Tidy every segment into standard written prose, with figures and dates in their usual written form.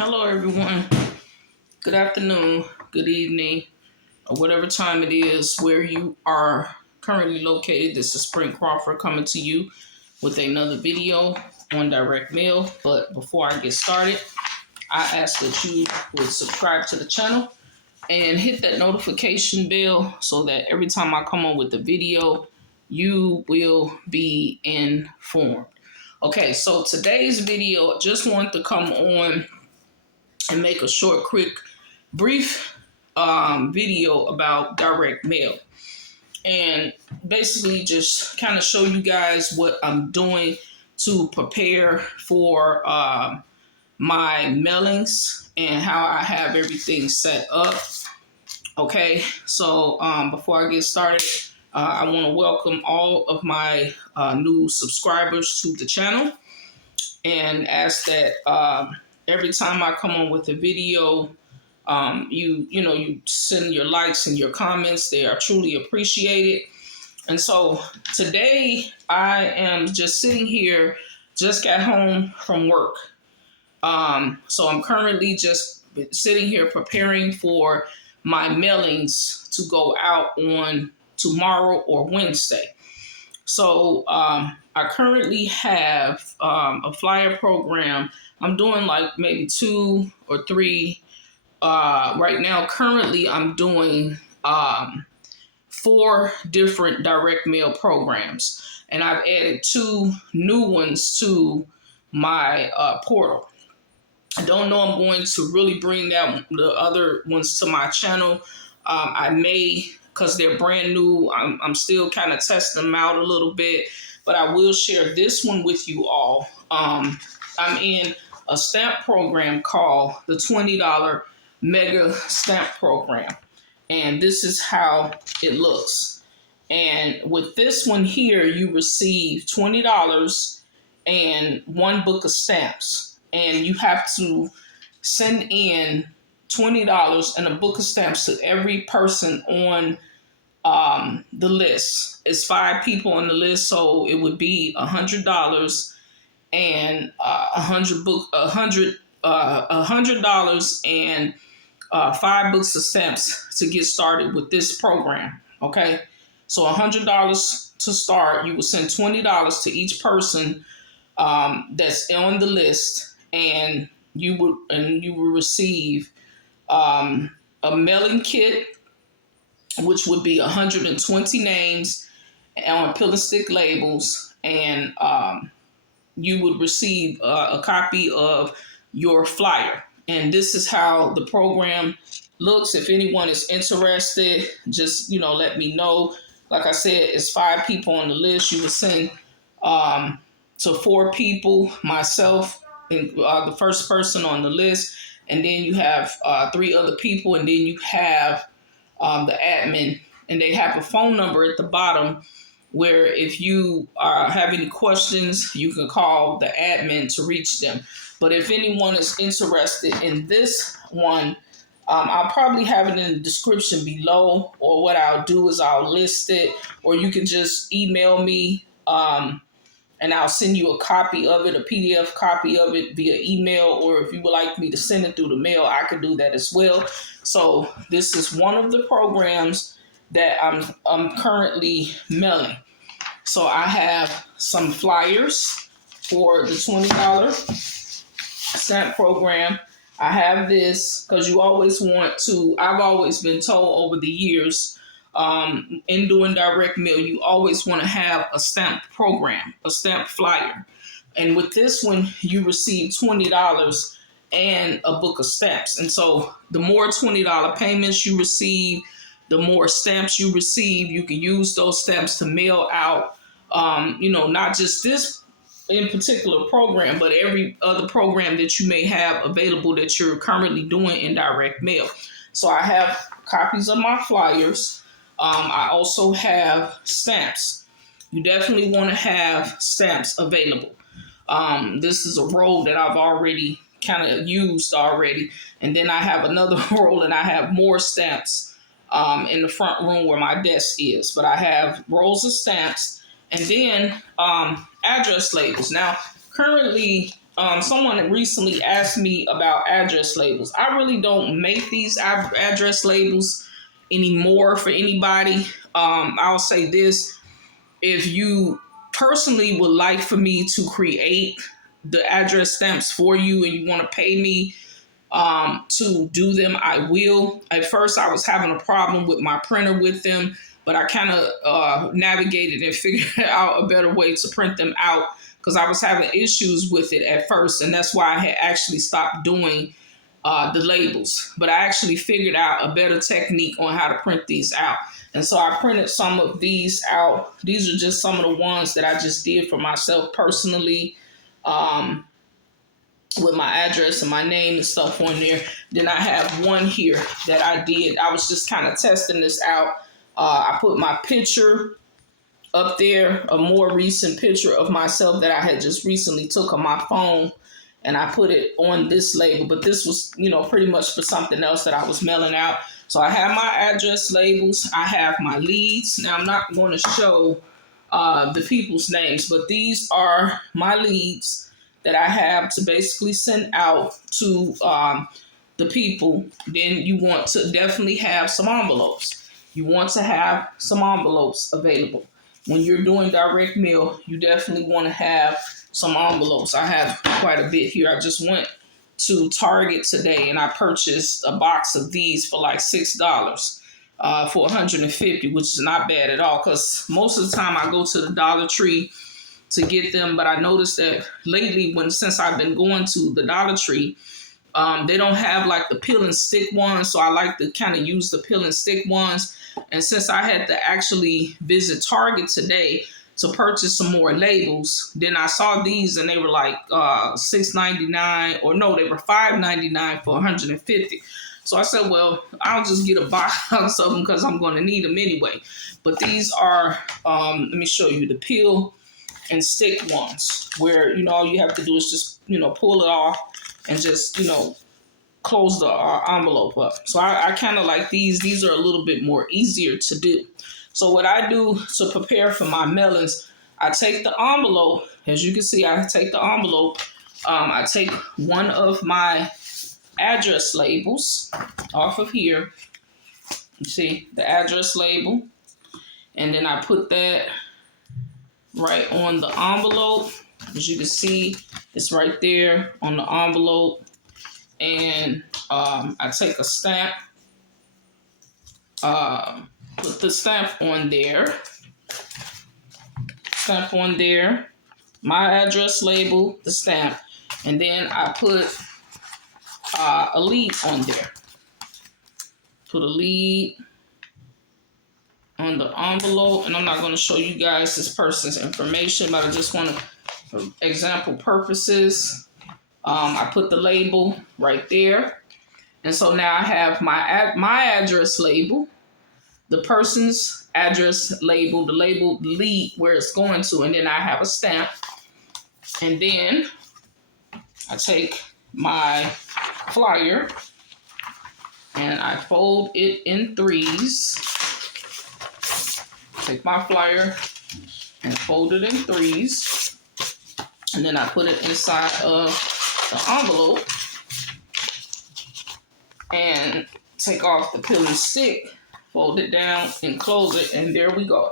Hello, everyone. Good afternoon, good evening, or whatever time it is where you are currently located. This is Spring Crawford coming to you with another video on direct mail. But before I get started, I ask that you would subscribe to the channel and hit that notification bell so that every time I come on with a video, you will be informed. Okay, so today's video, just want to come on and make a short, quick, brief video about direct mail. And basically just kind of show you guys what I'm doing to prepare for my mailings and how I have everything set up. Okay, so before I get started, I want to welcome all of my new subscribers to the channel and ask that every time I come on with a video, you send your likes and your comments. They are truly appreciated. And so today I am just sitting here, just got home from work. So I'm currently just sitting here preparing for my mailings to go out on tomorrow or Wednesday. So I currently have a flyer program. I'm doing like maybe 2 or 3 right now. Currently, I'm doing 4 different direct mail programs, and I've added 2 new ones to my portal. I don't know I'm going to really bring the other ones to my channel. I may, because they're brand new. I'm still kind of testing them out a little bit, but I will share this one with you all. I'm in a stamp program called the $20 Mega Stamp Program, and this is how it looks. And with this one here, you receive $20 and 1 book of stamps, and you have to send in $20 and a book of stamps to every person on the list. It's 5 people on the list, so it would be $100 and $100 and 5 books of stamps to get started with this program. Okay, so $100 to start. You will send $20 to each person that's on the list, and you will receive a mailing kit, which would be 120 names on pill and stick labels, and you would receive a copy of your flyer. And this is how the program looks. If anyone is interested, just let me know. Like I said, it's 5 people on the list. You would send to 4 people, myself, and the first person on the list, and then you have 3 other people, and then you have the admin, and they have a phone number at the bottom where if you have any questions, you can call the admin to reach them. But if anyone is interested in this one, I'll probably have it in the description below, or what I'll do is I'll list it, or you can just email me and I'll send you a copy of it, a PDF copy of it via email, or if you would like me to send it through the mail, I can do that as well. So this is one of the programs that I'm currently mailing. So I have some flyers for the $20 stamp program. I have this because you always want to, I've always been told over the years, in doing direct mail, you always want to have a stamp program, a stamp flyer. And with this one, you receive $20 and a book of stamps. And so the more $20 payments you receive, the more stamps you receive. You can use those stamps to mail out, not just this in particular program, but every other program that you may have available that you're currently doing in direct mail. So I have copies of my flyers. I also have stamps. You definitely want to have stamps available. This is a roll that I've already kind of used already. And then I have another roll, and I have more stamps in the front room where my desk is. But I have rolls of stamps, and then address labels. Now, currently, someone recently asked me about address labels. I really don't make these address labels anymore for anybody. I'll say this: if you personally would like for me to create the address stamps for you and you want to pay me to do them, I will. At first, I was having a problem with my printer with them, but I kind of navigated and figured out a better way to print them out because I was having issues with it at first, and that's why I had actually stopped doing the labels. But I actually figured out a better technique on how to print these out. And so I printed some of these out. These are just some of the ones that I just did for myself personally. With my address and my name and stuff on there. Then I have one here that I did. I was just kind of testing this out. I put my picture up there, a more recent picture of myself that I had just recently took on my phone, and I put it on this label. But this was, pretty much for something else that I was mailing out. So I have my address labels. I have my leads. Now I'm not going to show the people's names, but these are my leads that I have to basically send out to the people. Then you want to definitely have some envelopes. You want to have some envelopes available. When you're doing direct mail, you definitely want to have some envelopes. I have quite a bit here. I just went to Target today and I purchased a box of these for like $6 for 150, which is not bad at all because most of the time I go to the Dollar Tree to get them, but I noticed that lately, since I've been going to the Dollar Tree, they don't have like the peel and stick ones, so I like to kind of use the peel and stick ones. And since I had to actually visit Target today to purchase some more labels, then I saw these and they were like $6.99, or no, they were $5.99 for 150. So I said, well, I'll just get a box of them because I'm going to need them anyway. But these are, let me show you the peel and stick ones where, all you have to do is just, pull it off and just, close the envelope up. So I kind of like these. These are a little bit more easier to do. So what I do to prepare for my mailings, I take the envelope. As you can see, I take the envelope. I take one of my address labels off of here. You see the address label. And then I put that right on the envelope. As you can see, it's right there on the envelope. And I take a stamp, put the stamp on there, my address label, the stamp, and then I put a lead on there. Put a lead on the envelope, and I'm not going to show you guys this person's information, but I just want to, for example purposes, I put the label right there. And so now I have my address label, the person's address label, the label lead where it's going to, and then I have a stamp. And then I take my flyer and I fold it in threes. Take my flyer and fold it in threes. And then I put it inside of the envelope and take off the peel and stick, fold it down and close it, and there we go.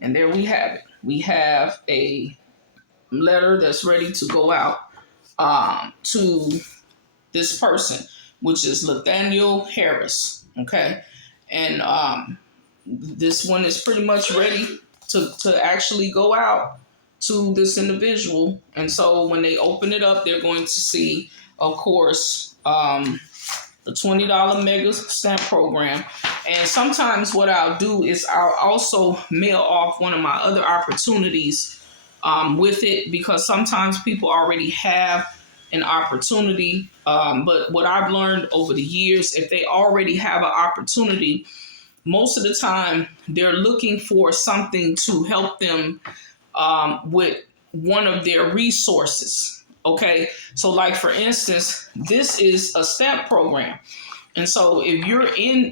And there we have it. We have a letter that's ready to go out to this person, which is Nathaniel Harris. Okay. And this one is pretty much ready to actually go out to this individual. And so when they open it up, they're going to see, of course, the $20 mega stamp program. And sometimes what I'll do is I'll also mail off one of my other opportunities with it, because sometimes people already have an opportunity. But what I've learned over the years, if they already have an opportunity, most of the time they're looking for something to help them with one of their resources. Okay, so like for instance, this is a stamp program. And so if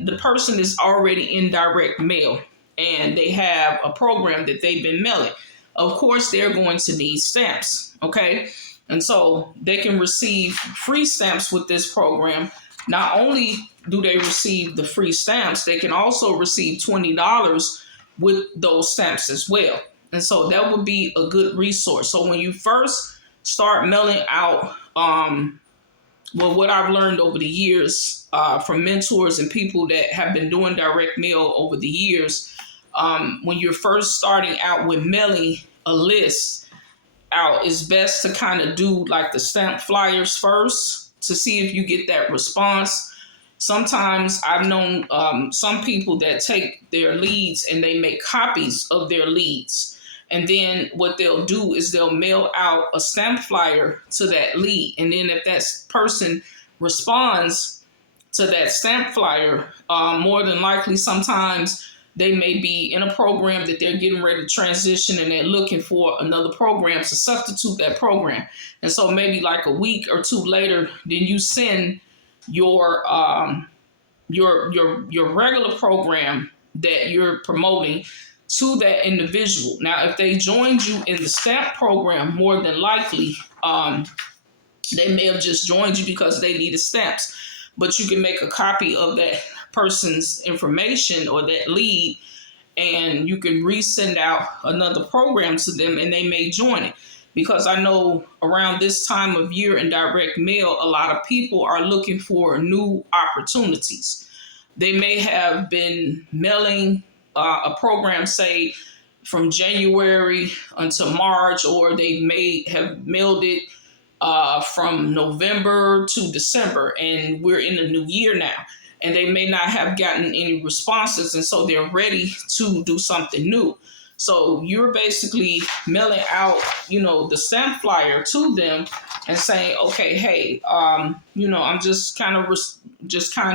the person is already in direct mail and they have a program that they've been mailing, of course they're going to need stamps. Okay, And so they can receive free stamps with this program. Not only do they receive the free stamps, they can also receive $20 with those stamps as well. And so that would be a good resource. So when you first start mailing out, well, what I've learned over the years from mentors and people that have been doing direct mail over the years, when you're first starting out with mailing a list out, it's best to kind of do like the stamp flyers first to see if you get that response. Sometimes I've known some people that take their leads and they make copies of their leads. And then what they'll do is they'll mail out a stamp flyer to that lead. And then if that person responds to that stamp flyer, more than likely sometimes they may be in a program that they're getting ready to transition and they're looking for another program to substitute that program. And so maybe like a week or two later, then you send your regular program that you're promoting to that individual. Now, if they joined you in the stamp program, more than likely, they may have just joined you because they needed stamps. But you can make a copy of that person's information or that lead, and you can resend out another program to them, and they may join it. Because I know around this time of year in direct mail, a lot of people are looking for new opportunities. They may have been mailing a program, say, from January until March, or they may have mailed it from November to December, and we're in the new year now, and they may not have gotten any responses, and so they're ready to do something new. So you're basically mailing out, the stamp flyer to them and saying, okay, hey, I'm just kind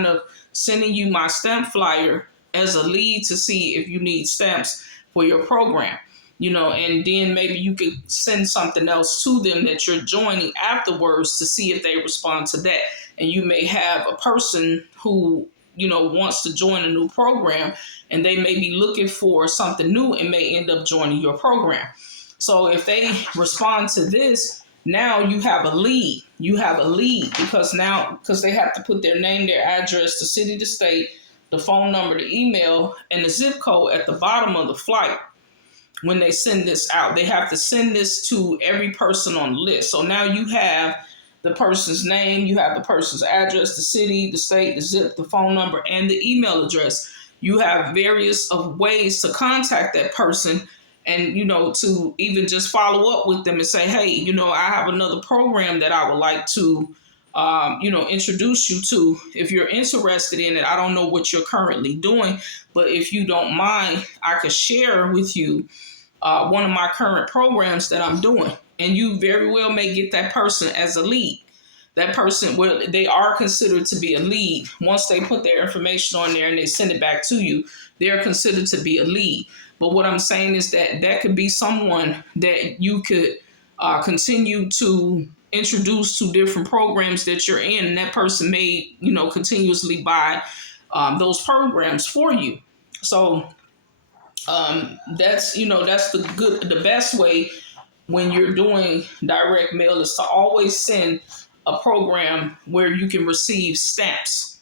of sending you my stamp flyer as a lead to see if you need stamps for your program, and then maybe you could send something else to them that you're joining afterwards to see if they respond to that. And you may have a person who, wants to join a new program, and they may be looking for something new and may end up joining your program. So if they respond to this, now you have a lead. You have a lead because they have to put their name, their address, the city, the state, the phone number, the email, and the zip code at the bottom of the flight. When they send this out, they have to send this to every person on the list. So now you have the person's name, you have the person's address, the city, the state, the zip, the phone number, and the email address. You have various of ways to contact that person and, to even just follow up with them and say, hey, I have another program that I would like to, introduce you to. If you're interested in it, I don't know what you're currently doing, but if you don't mind, I could share with you one of my current programs that I'm doing. And you very well may get that person as a lead. That person, they are considered to be a lead. Once they put their information on there and they send it back to you, they're considered to be a lead. But what I'm saying is that could be someone that you could continue to introduce to different programs that you're in, and that person may, continuously buy those programs for you. So that's the best way when you're doing direct mail is to always send a program where you can receive stamps.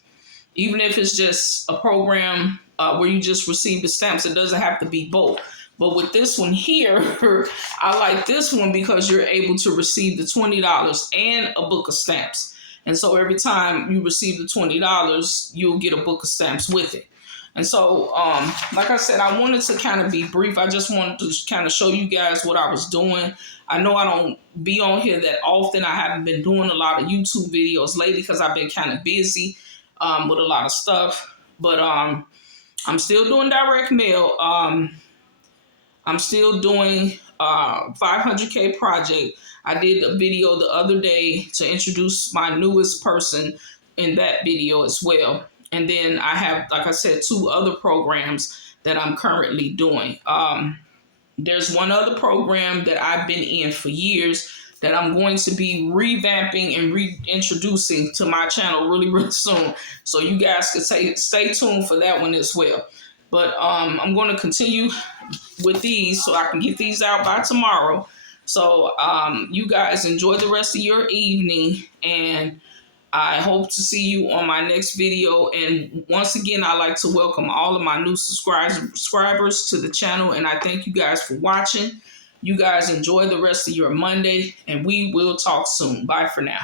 Even if it's just a program where you just receive the stamps, it doesn't have to be both. But with this one here, I like this one because you're able to receive the $20 and a book of stamps. And so every time you receive the $20, you'll get a book of stamps with it. And so, like I said, I wanted to kind of be brief. I just wanted to kind of show you guys what I was doing. I know I don't be on here that often. I haven't been doing a lot of YouTube videos lately because I've been kind of busy with a lot of stuff. But I'm still doing direct mail. I'm still doing 500K project. I did a video the other day to introduce my newest person in that video as well. And then I have, like I said, 2 other programs that I'm currently doing. There's one other program that I've been in for years that I'm going to be revamping and reintroducing to my channel really, really soon. So you guys can stay tuned for that one as well. But I'm going to continue with these so I can get these out by tomorrow So you guys enjoy the rest of your evening, and I hope to see you on my next video. And once again, I'd like to welcome all of my new subscribers to the channel, and I thank you guys for watching. You guys enjoy the rest of your Monday, and we will talk soon. Bye for now.